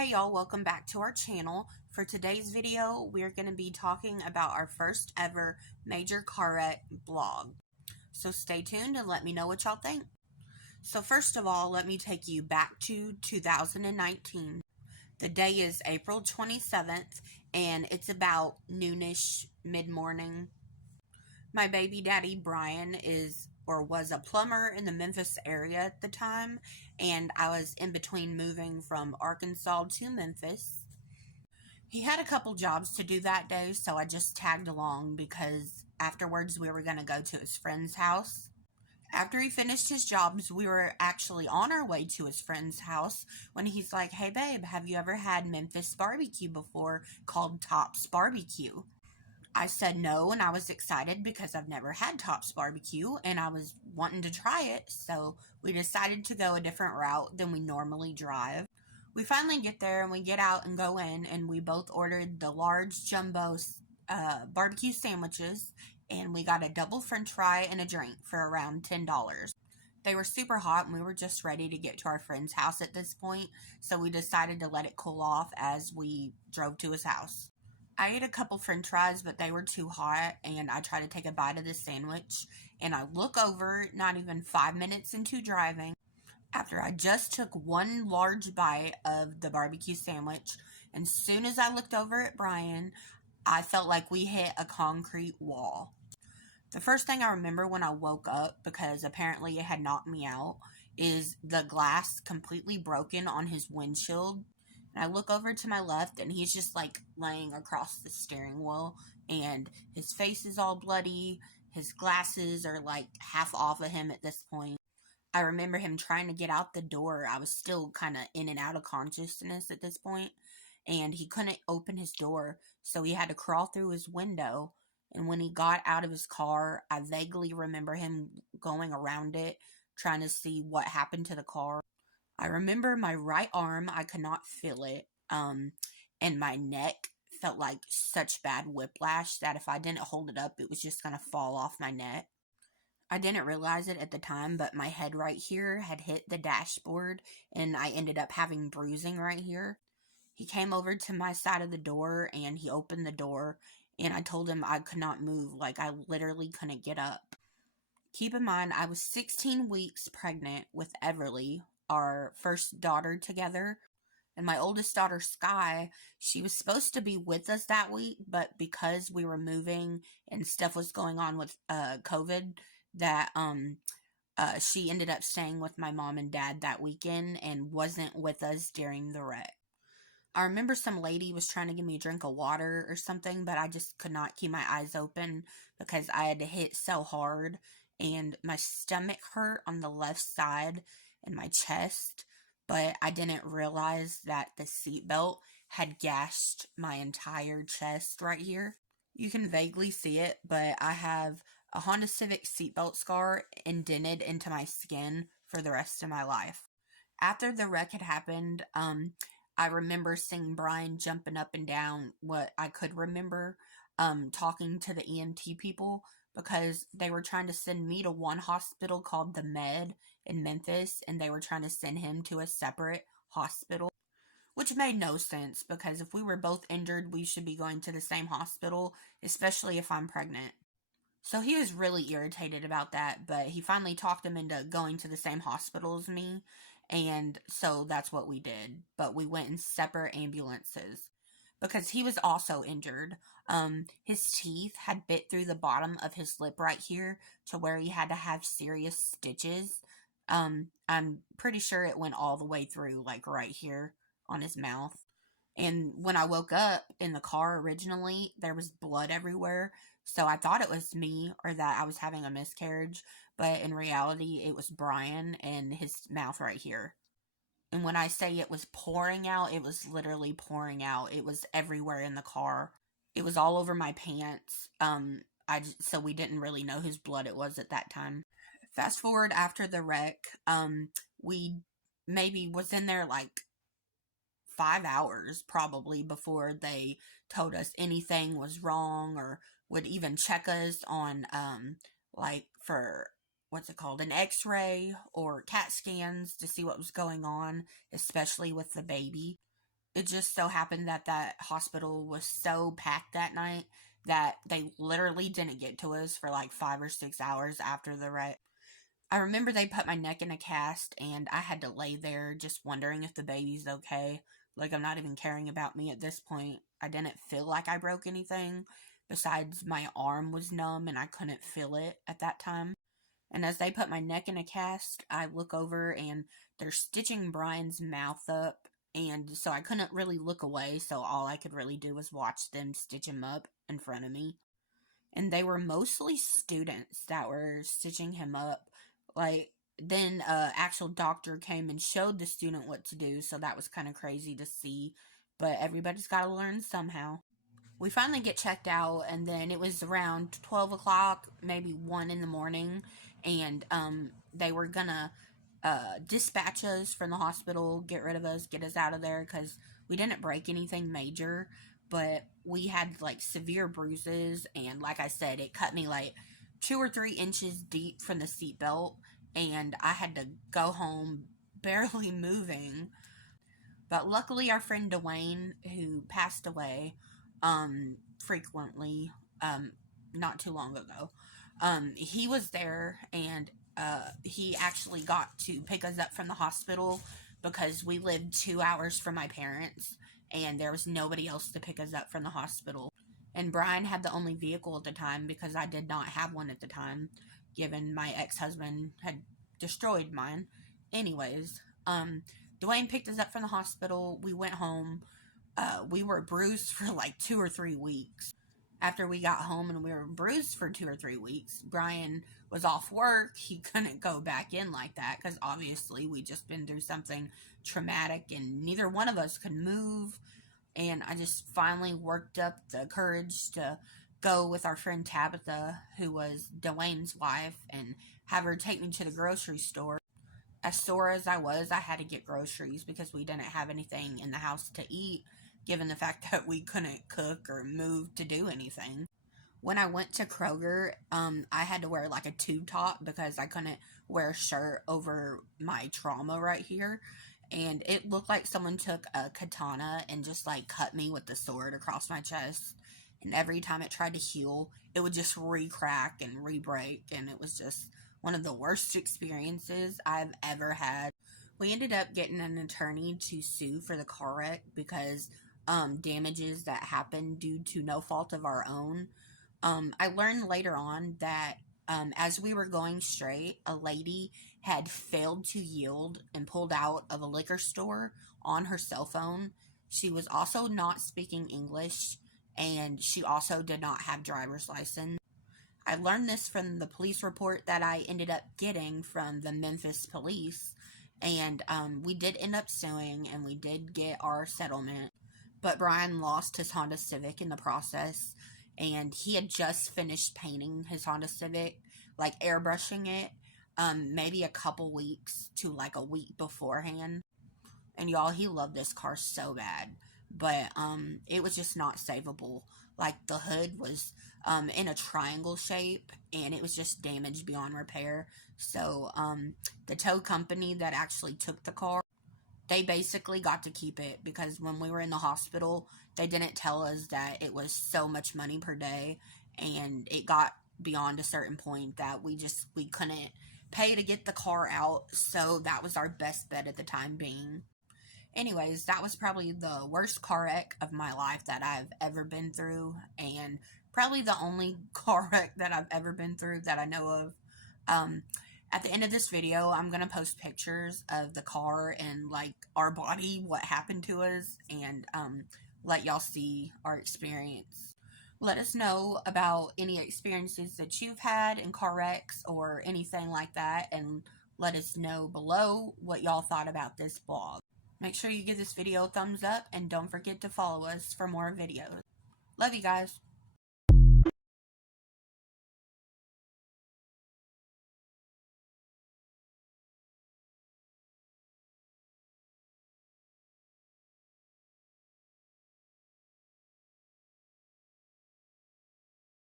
Hey y'all, welcome back to our channel. For today's video, we're going to be talking about our first ever major car wreck vlog. So stay tuned and let me know what y'all think. So first of all, let me take you back to 2019. The day is April 27th and it's about noonish, mid-morning. My baby daddy Brian was a plumber in the Memphis area at the time, and I was in between moving from Arkansas to Memphis. He had a couple jobs to do that day, so I just tagged along because afterwards we were going to go to his friend's house. After he finished his jobs, we were actually on our way to his friend's house when he's like, "Hey babe, have you ever had Memphis barbecue before called Tops Barbecue?" I said no, and I was excited because I've never had Tops Barbecue and I was wanting to try it, so we decided to go a different route than we normally drive. We finally get there and we get out and go in, and we both ordered the large jumbo barbecue sandwiches, and we got a double french fry and a drink for around $10. They were super hot and we were just ready to get to our friend's house at this point, so we decided to let it cool off as we drove to his house. I ate a couple french fries, but they were too hot, and I tried to take a bite of the sandwich, and I look over, not even 5 minutes into driving, after I just took one large bite of the barbecue sandwich, and as soon as I looked over at Brian, I felt like we hit a concrete wall. The first thing I remember when I woke up, because apparently it had knocked me out, is the glass completely broken on his windshield. And I look over to my left, and he's just like laying across the steering wheel, and his face is all bloody. His glasses are like half off of him at this point. I remember him trying to get out the door. I was still kind of in and out of consciousness at this point, and he couldn't open his door, so he had to crawl through his window. And when he got out of his car, I vaguely remember him going around it, trying to see what happened to the car. I remember my right arm, I could not feel it, and my neck felt like such bad whiplash that if I didn't hold it up, it was just going to fall off my neck. I didn't realize it at the time, but my head right here had hit the dashboard, and I ended up having bruising right here. He came over to my side of the door, and he opened the door, and I told him I could not move, like I literally couldn't get up. Keep in mind, I was 16 weeks pregnant with Everly, our first daughter together, and my oldest daughter, Sky, she was supposed to be with us that week, but because we were moving and stuff was going on with COVID, that she ended up staying with my mom and dad that weekend and wasn't with us during the wreck. I remember some lady was trying to give me a drink of water or something, but I just could not keep my eyes open because I had to hit so hard, and my stomach hurt on the left side and my chest, but I didn't realize that the seatbelt had gashed my entire chest right here. You can vaguely see it, but I have a Honda Civic seatbelt scar indented into my skin for the rest of my life. After the wreck had happened, I remember seeing Brian jumping up and down, what I could remember, talking to the EMT people because they were trying to send me to one hospital called the Med in Memphis, and they were trying to send him to a separate hospital, which made no sense because if we were both injured, we should be going to the same hospital, especially if I'm pregnant. So he was really irritated about that, but he finally talked him into going to the same hospital as me, and so that's what we did. But we went in separate ambulances because he was also injured. His teeth had bit through the bottom of his lip right here to where he had to have serious stitches. I'm pretty sure it went all the way through, like right here on his mouth. And when I woke up in the car originally, there was blood everywhere. So I thought it was me or that I was having a miscarriage. But in reality, it was Brian and his mouth right here. And when I say it was pouring out, it was literally pouring out. It was everywhere in the car. It was all over my pants. So we didn't really know whose blood it was at that time. Fast forward after the wreck, we maybe was in there like 5 hours probably before they told us anything was wrong or would even check us on like for what's it called, an x-ray or CAT scans to see what was going on, especially with the baby. It just so happened that that hospital was so packed that night that they literally didn't get to us for like 5 or 6 hours after the wreck. I remember they put my neck in a cast and I had to lay there just wondering if the baby's okay. Like, I'm not even caring about me at this point. I didn't feel like I broke anything. Besides, my arm was numb and I couldn't feel it at that time. And as they put my neck in a cast, I look over and they're stitching Brian's mouth up. And so I couldn't really look away, so all I could really do was watch them stitch him up in front of me. And they were mostly students that were stitching him up. Like, then actual doctor came and showed the student what to do, so that was kind of crazy to see. But everybody's got to learn somehow. We finally get checked out, and then it was around 12 o'clock, maybe 1 in the morning, and they were gonna dispatch us from the hospital, get rid of us, get us out of there, because we didn't break anything major, but we had like severe bruises, and like I said, it cut me like 2 or 3 inches deep from the seatbelt, and I had to go home barely moving. But luckily, our friend Dwayne, who passed away frequently not too long ago, he was there, and he actually got to pick us up from the hospital because we lived 2 hours from my parents, and there was nobody else to pick us up from the hospital. And Brian had the only vehicle at the time because I did not have one at the time, given my ex-husband had destroyed mine. Anyways, Dwayne picked us up from the hospital. We went home. We were bruised for like 2 or 3 weeks. After we got home and we were bruised for 2 or 3 weeks, Brian was off work. He couldn't go back in like that because obviously we just been through something traumatic and neither one of us could move. And I just finally worked up the courage to go with our friend Tabitha, who was Dwayne's wife, and have her take me to the grocery store. As sore as I was, I had to get groceries because we didn't have anything in the house to eat, given the fact that we couldn't cook or move to do anything. When I went to Kroger, I had to wear like a tube top because I couldn't wear a shirt over my trauma right here. And it looked like someone took a katana and just like cut me with the sword across my chest. And every time it tried to heal, it would just re-crack and re-break. And it was just one of the worst experiences I've ever had. We ended up getting an attorney to sue for the car wreck because damages that happened due to no fault of our own. I learned later on that as we were going straight, a lady had failed to yield and pulled out of a liquor store on her cell phone. She was also not speaking English, and she also did not have driver's license. I learned this from the police report that I ended up getting from the Memphis police, and we did end up suing, and we did get our settlement. But Brian lost his Honda Civic in the process, and he had just finished painting his Honda Civic, like airbrushing it, maybe a couple weeks to like a week beforehand. And y'all, he loved this car so bad, but it was just not savable. Like, the hood was in a triangle shape, and it was just damaged beyond repair. So the tow company that actually took the car, they basically got to keep it because when we were in the hospital, they didn't tell us that it was so much money per day, and it got beyond a certain point that we couldn't pay to get the car out, so that was our best bet at the time being. Anyways, that was probably the worst car wreck of my life that I've ever been through, and probably the only car wreck that I've ever been through that I know of. At the end of this video, I'm going to post pictures of the car and, like, our body, what happened to us, and let y'all see our experience. Let us know about any experiences that you've had in car wrecks or anything like that, and let us know below what y'all thought about this vlog. Make sure you give this video a thumbs up, and don't forget to follow us for more videos. Love you guys.